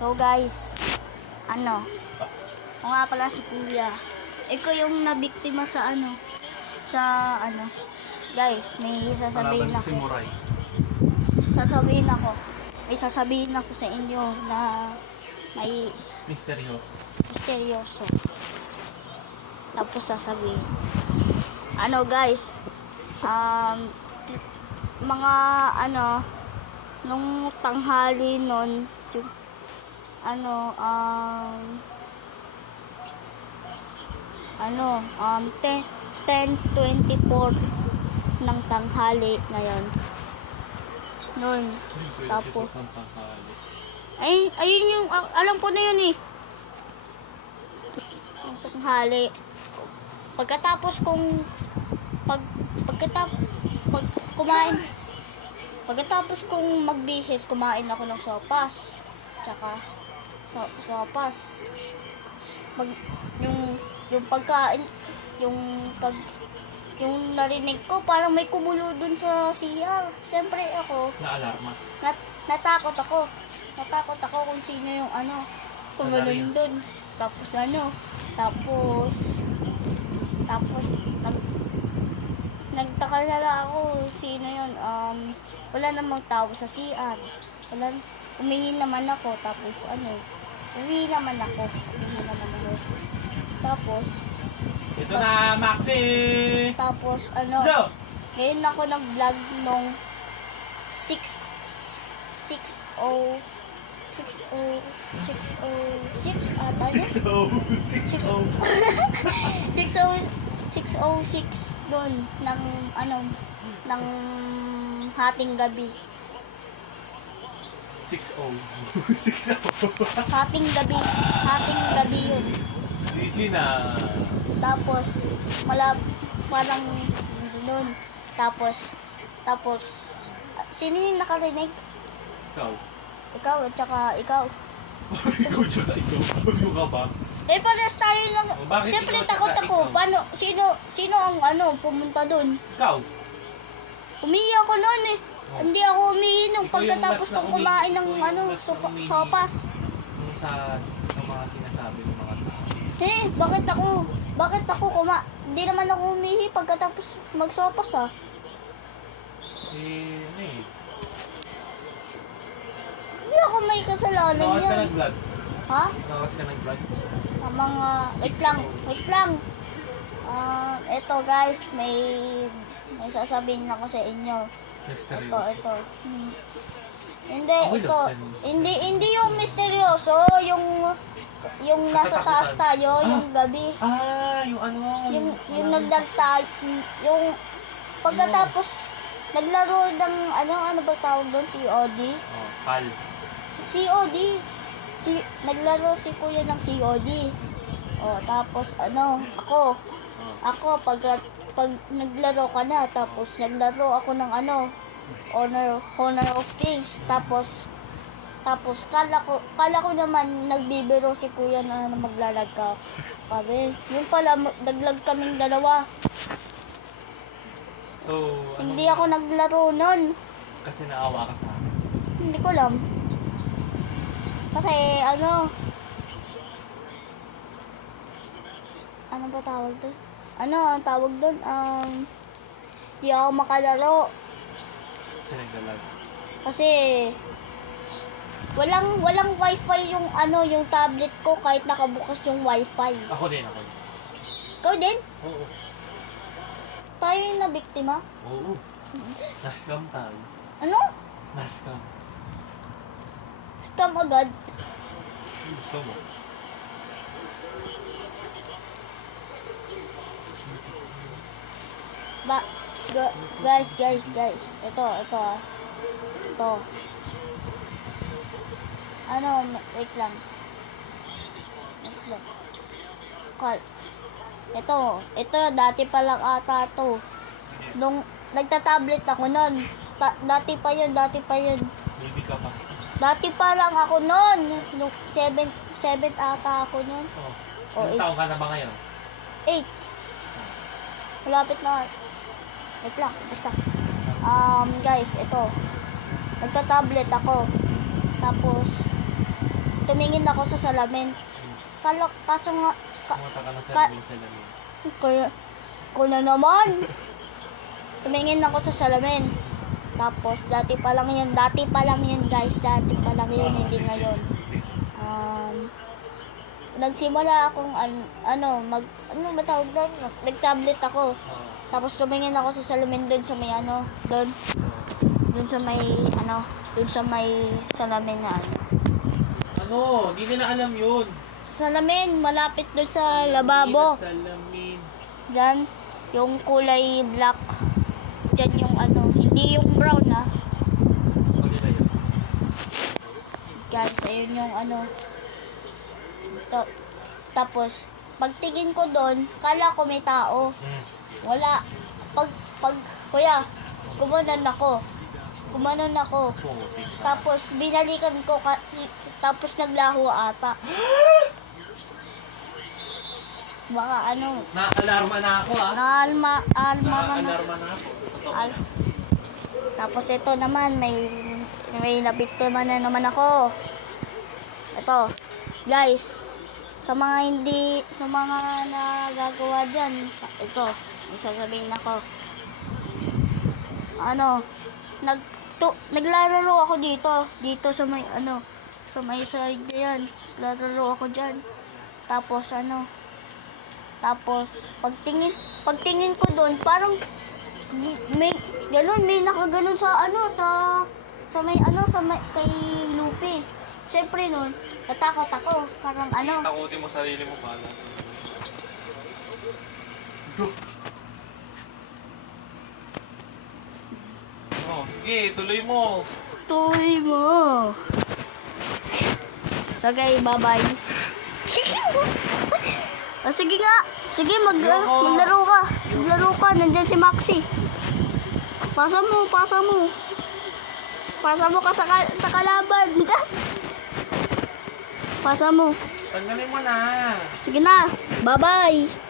So guys, ano, o nga pala si Kuya. Ikaw yung nabiktima sa guys, may sasabihin Kalaban ko si ako. Muray. May sasabihin ako sa inyo na may Misteryoso. misteryoso. Tapos sasabihin. Ano guys, mga nung tanghali nun, yung 10:24 ng tanghali ngayon. Noon. Tapos, ayun yung, alam ko na yun eh. Yung tanghali. Pagkatapos kong, pagkatapos kong magbihis, kumain ako ng sopas. Tsaka, sopas. Yung pagkain, yung narinig ko, parang may kumulo dun sa CR. Siyempre ako, Na-alarma. natakot ako. Natakot ako kung sino yung kumulong dun. Tapos nagtaka na lang ako sino yun. Wala namang tao sa CR. Umihi naman ako. Tapos uwi naman ako. Tapos, Ito na, Maxi! Tapos Bro! ngayon ako nag-vlog nung 6:06 ata yun? 6:06 doon ng ng hating gabi. 6-0. Hating gabi yun. Gigi na. Tapos parang doon. Tapos sino yung nakarinig? Ikaw. Ikaw at saka ikaw. Ikaw tsaka ikaw. Ano ka ba? Parehas tayo lang. Bakit Siyempre ikaw takot tsaka ako. ikaw? Paano? Sino ang pumunta doon? Ikaw. Umihi ako noon eh. Hindi ako umihi nung Ikaw yung pagkatapos mas na kong kumain ng ikaw yung mas na umihi. sopas. Yung sa mga sinasabi ng mga tao. Bakit ako hindi naman ako umihi pagkatapos magsopas ah. Hindi ako may kasalanan Nakas ka yan. nag-vlog. Ha? Nakas ka nag-vlog. Wait lang. Eto guys, may sasabihin ako sa inyo. Misteryoso. Ito. Hindi, Ako ito. lang, Hindi yung misteryoso, yung nasa taas tayo, yung gabi. Yung nagdagtay, yung pagkatapos naglaro ng ano ba tawag doon, COD? Kal. COD. Naglaro si Kuya ng COD. Tapos ako pag naglaro ka na, tapos naglaro ako ng Honor of Kings, tapos kala ko naman nagbibiro si Kuya na maglalag ka kami. Yung pala naglag kaming dalawa. So, Hindi ako naglaro nun. kasi naawa ka sa akin. Hindi ko alam. Kasi ano ba tawag doon? Ang tawag doon? Di ako makalaro. Kasi naglalag. Kasi walang wifi yung yung tablet ko kahit nakabukas yung wifi. Ako din. Ikaw din? Oo. Tayo yung nabiktima? Oo. Nascam tayo. Ano? Nascam. Scam agad? Gusto mo? Guys. Ito. Wait lang. Ito, dati pa lang ata to. Nung nagta-tablet ako nun. Dati pa yun. Baby ka pa. Dati pa lang ako nun. Nung 7 ata ako nun. Ilang taong ka na ba ngayon? 8. Malapit na. Wait lang, basta. Guys, ito. Nagta-tablet ako. Tapos, tumingin ako sa salamin. Kaso nga, Pumunta ka ng ka- salamin. kaya, ko na naman. Tumingin ako sa salamin. Tapos, dati pa lang yun guys. Dati pa lang yun, hindi ngayon. Nagsimula akong, ano ba tawag doon? Nag-tablet ako. Tapos, tumingin ako sa salamin doon sa may, doon sa may salamin na Ano? Di nila alam yun. Sa salamin, malapit doon sa lababo. Salamin. Diyan, yung kulay black. Diyan yung hindi yung brown Ano nila yun? Guys, ayun yung tapos, pagtingin ko doon, kala ko may tao. Wala. Kuya, gumanon ako. Tapos, binalikan ko, tapos naglaho ata. Baka Na-alarma na ako naalma na. Na-alarma na ako. Totoo. Tapos ito naman, may nabiktima na naman ako. Ito, guys, sa mga nagagawa dyan, ito, may sasabihin ako. Naglalaro ako dito sa may side na yan. Naglalaro ako dyan. Tapos pagtingin ko doon, parang may nakaganon sa may kay Lupe. Siyempre nun, natakot ako. Parang Takutin mo sarili mo pala. Oh, sige, tuloy mo. tuloy mo. So guys, bye-bye. Sige nga. Sige, maglaro ka. Maglaro ka. Nandiyan si Maxi. Pasa mo. Pasa mo ka sa kalaban. Pasa mo. Tanggalin mo na. Sige na. Bye-bye.